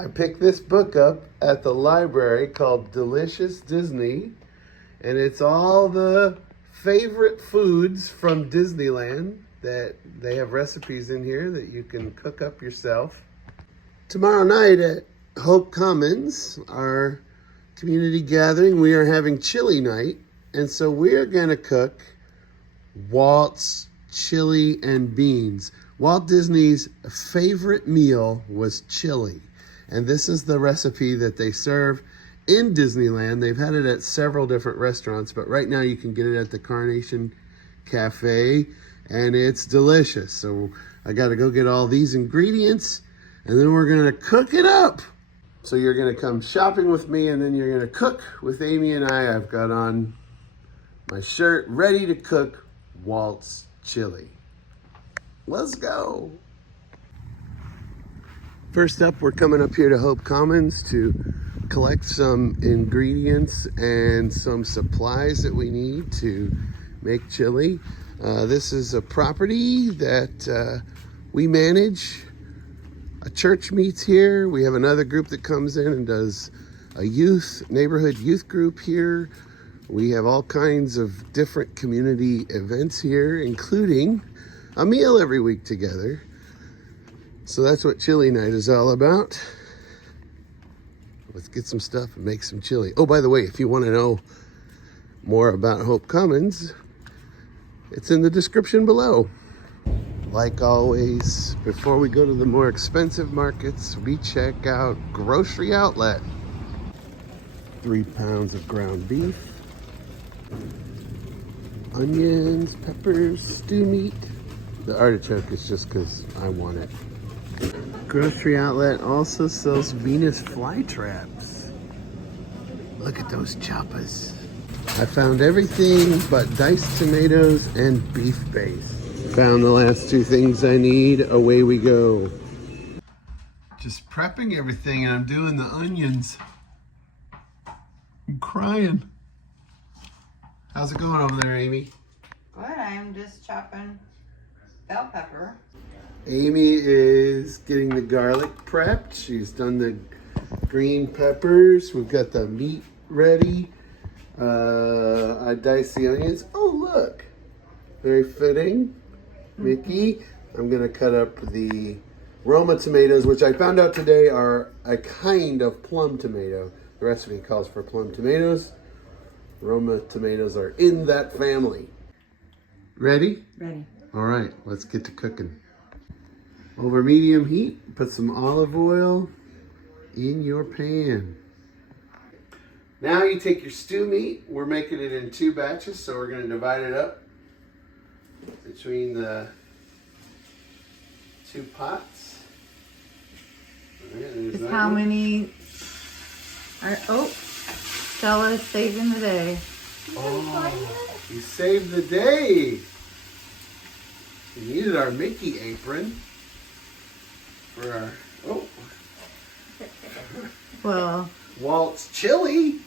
I picked this book up at the library called Delicious Disney, and it's all the favorite foods from Disneyland that they have recipes in here that you can cook up yourself. Tomorrow night at Hope Commons, our community gathering, we are having chili night, and so we are going to cook Walt's chili and beans. Walt Disney's favorite meal was chili. And this is the recipe that they serve in Disneyland. They've had it at several different restaurants, but right now you can get it at the Carnation Cafe, and it's delicious. So I got to go get all these ingredients, and then we're going to cook it up. So you're going to come shopping with me, and then you're going to cook with Amy and I. I've got on my shirt, ready to cook Walt's chili. Let's go. First up, we're coming up here to Hope Commons to collect some ingredients and some supplies that we need to make chili. This is a property that we manage. A church meets here. We have another group that comes in and does a neighborhood youth group here. We have all kinds of different community events here, including a meal every week together. So that's what chili night is all about. Let's get some stuff and make some chili. Oh, by the way, if you want to know more about Hope Commons, it's in the description below. Like always, before we go to the more expensive markets, we check out Grocery Outlet. 3 pounds of ground beef, onions, peppers, stew meat. The artichoke is just because I want it. Grocery Outlet also sells Venus flytraps. Look at those choppas. I found everything but diced tomatoes and beef base. Found the last 2 things I need. Away we go. Just prepping everything, and I'm doing the onions. I'm crying. How's it going over there, Amy? Good, I'm just chopping bell pepper. Amy is getting the garlic prepped. She's done the green peppers. We've got the meat ready. I diced the onions. Oh, look. Very fitting. Mickey. I'm going to cut up the Roma tomatoes, which I found out today are a kind of plum tomato. The recipe calls for plum tomatoes. Roma tomatoes are in that family. Ready? Ready. All right, let's get to cooking. Over medium heat, put some olive oil in your pan. Now you take your stew meat. We're making it in 2 batches, so we're going to divide it up between the 2 pots. All right, there's that How one. many are, oh, Stella's saving the day. Oh, you saved the day. We needed our Mickey apron. For our, Well, Walt's chili.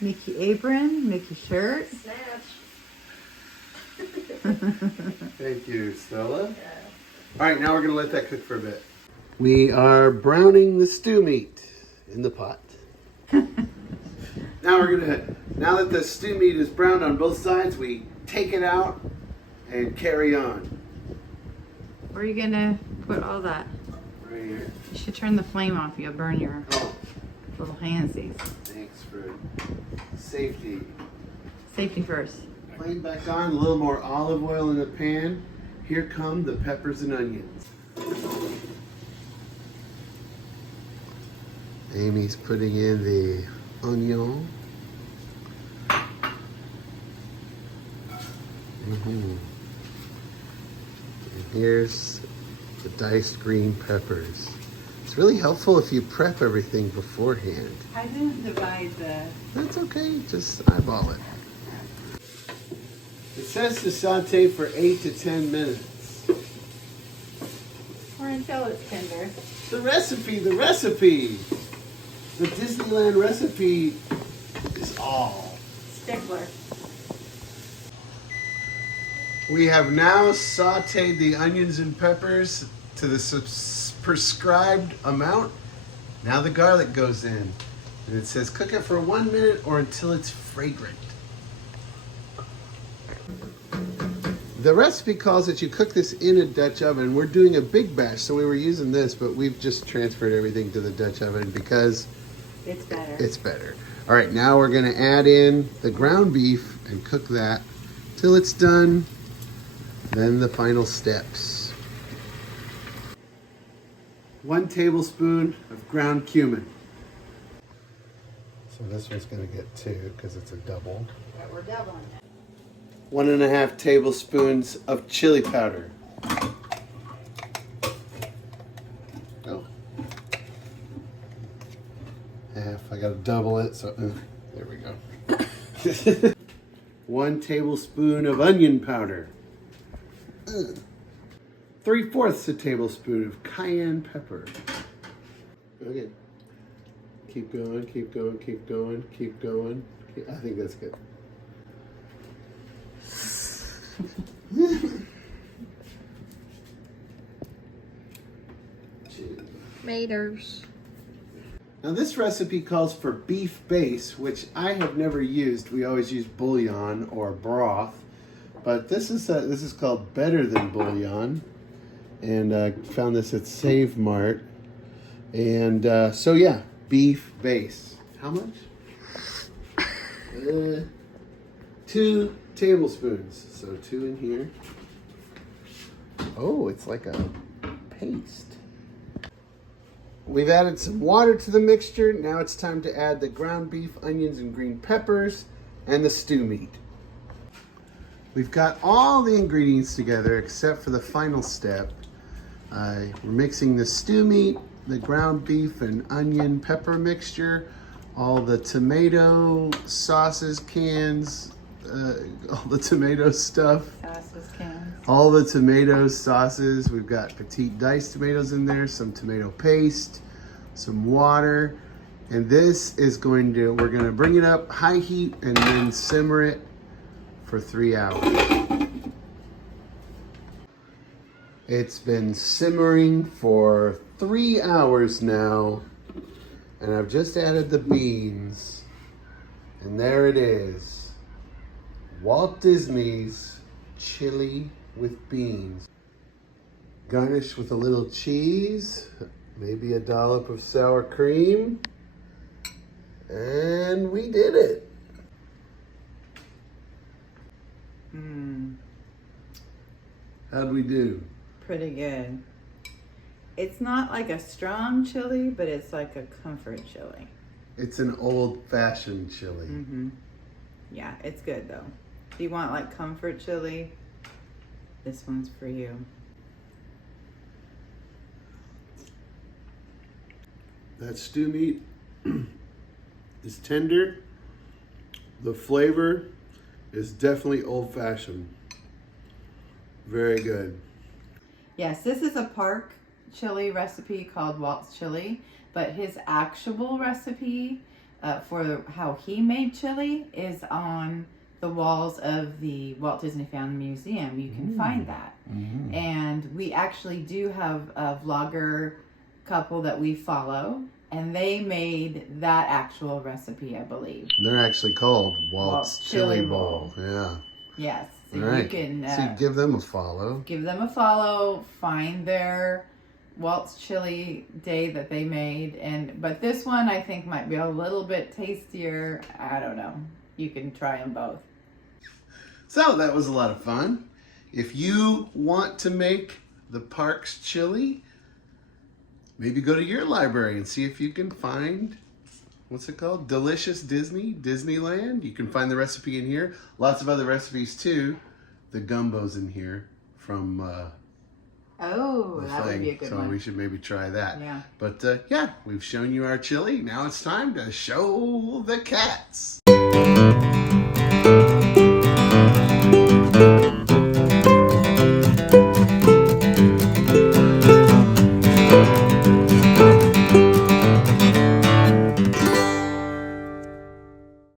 Mickey apron, Mickey shirt. Thank you, Stella. All right, now we're going to let that cook for a bit. We are browning the stew meat in the pot. Now now that the stew meat is browned on both sides, we take it out and carry on. Where are you gonna put all that? Right here. You should turn the flame off. You'll burn your Oh, little handsies. thanks for safety. Safety first. Flame back on, a little more olive oil in the pan. Here come the peppers and onions. Amy's putting in the onion. And here's the diced green peppers. It's really helpful if you prep everything beforehand. I didn't divide the... That's okay, just eyeball it. It says to saute for 8 to 10 minutes. Or until it's tender. The recipe. The Disneyland recipe is all. Stickler. We have now sauteed the onions and peppers to the prescribed amount, Now the garlic goes in. And it says cook it for 1 minute or until it's fragrant. The recipe calls that you cook this in a Dutch oven. We're doing a big batch, so we were using this, but we've just transferred everything to the Dutch oven because It's better. it's better. All right, now we're gonna add in the ground beef and cook that till it's done. Then the final steps. 1 tablespoon of ground cumin. So this one's gonna get 2 because it's a double. But we're doubling it. 1.5 tablespoons of chili powder. Oh. Half, I gotta double it, so there we go. 1 tablespoon of onion powder. 3/4 a tablespoon of cayenne pepper. Okay. Keep going, keep going, keep going, keep going. I think that's good. Maters. Now this recipe calls for beef base, which I have never used. We always use bouillon or broth, but this is called Better Than Bouillon, and I found this at Save Mart. And so yeah, beef base. How much? 2 tablespoons. So 2 in here. Oh, it's like a paste. We've added some water to the mixture. Now it's time to add the ground beef, onions, and green peppers, and the stew meat. We've got all the ingredients together except for the final step. We're mixing the stew meat, the ground beef and onion pepper mixture, all the tomato sauces cans, all the tomato stuff. Sauces cans. All the tomatoes, sauces. We've got petite diced tomatoes in there, some tomato paste, some water. And this is we're going to bring it up high heat and then simmer it for 3 hours. It's been simmering for 3 hours now. And I've just added the beans. And there it is. Walt Disney's chili with beans. Garnish with a little cheese, maybe a dollop of sour cream, and we did it. How'd we do? Pretty good. It's not like a strong chili, but it's like a comfort chili. It's an old-fashioned chili. Mm-hmm. Yeah, it's good though. If you want like comfort chili, this one's for you. That stew meat is tender. The flavor is definitely old-fashioned. Very good. Yes, this is a park chili recipe called Walt's Chili, but his actual recipe for how he made chili is on the walls of the Walt Disney Family Museum. You can find that. Mm-hmm. And we actually do have a vlogger couple that we follow, and they made that actual recipe, I believe. They're actually called Walt's Chili Bowl. Yeah. Yes. So All right. you can so you give them a follow. give them a follow, find their Walt's Chili Day that they made, but this one I think might be a little bit tastier. I don't know. You can try them both. So that was a lot of fun. If you want to make the park's chili, maybe go to your library and see if you can find, what's it called? Delicious Disneyland. You can find the recipe in here. Lots of other recipes too. The gumbo's in here from Oh, the that thing. would be a good so one. we should maybe try that. Yeah. But yeah, we've shown you our chili. Now it's time to show the cats.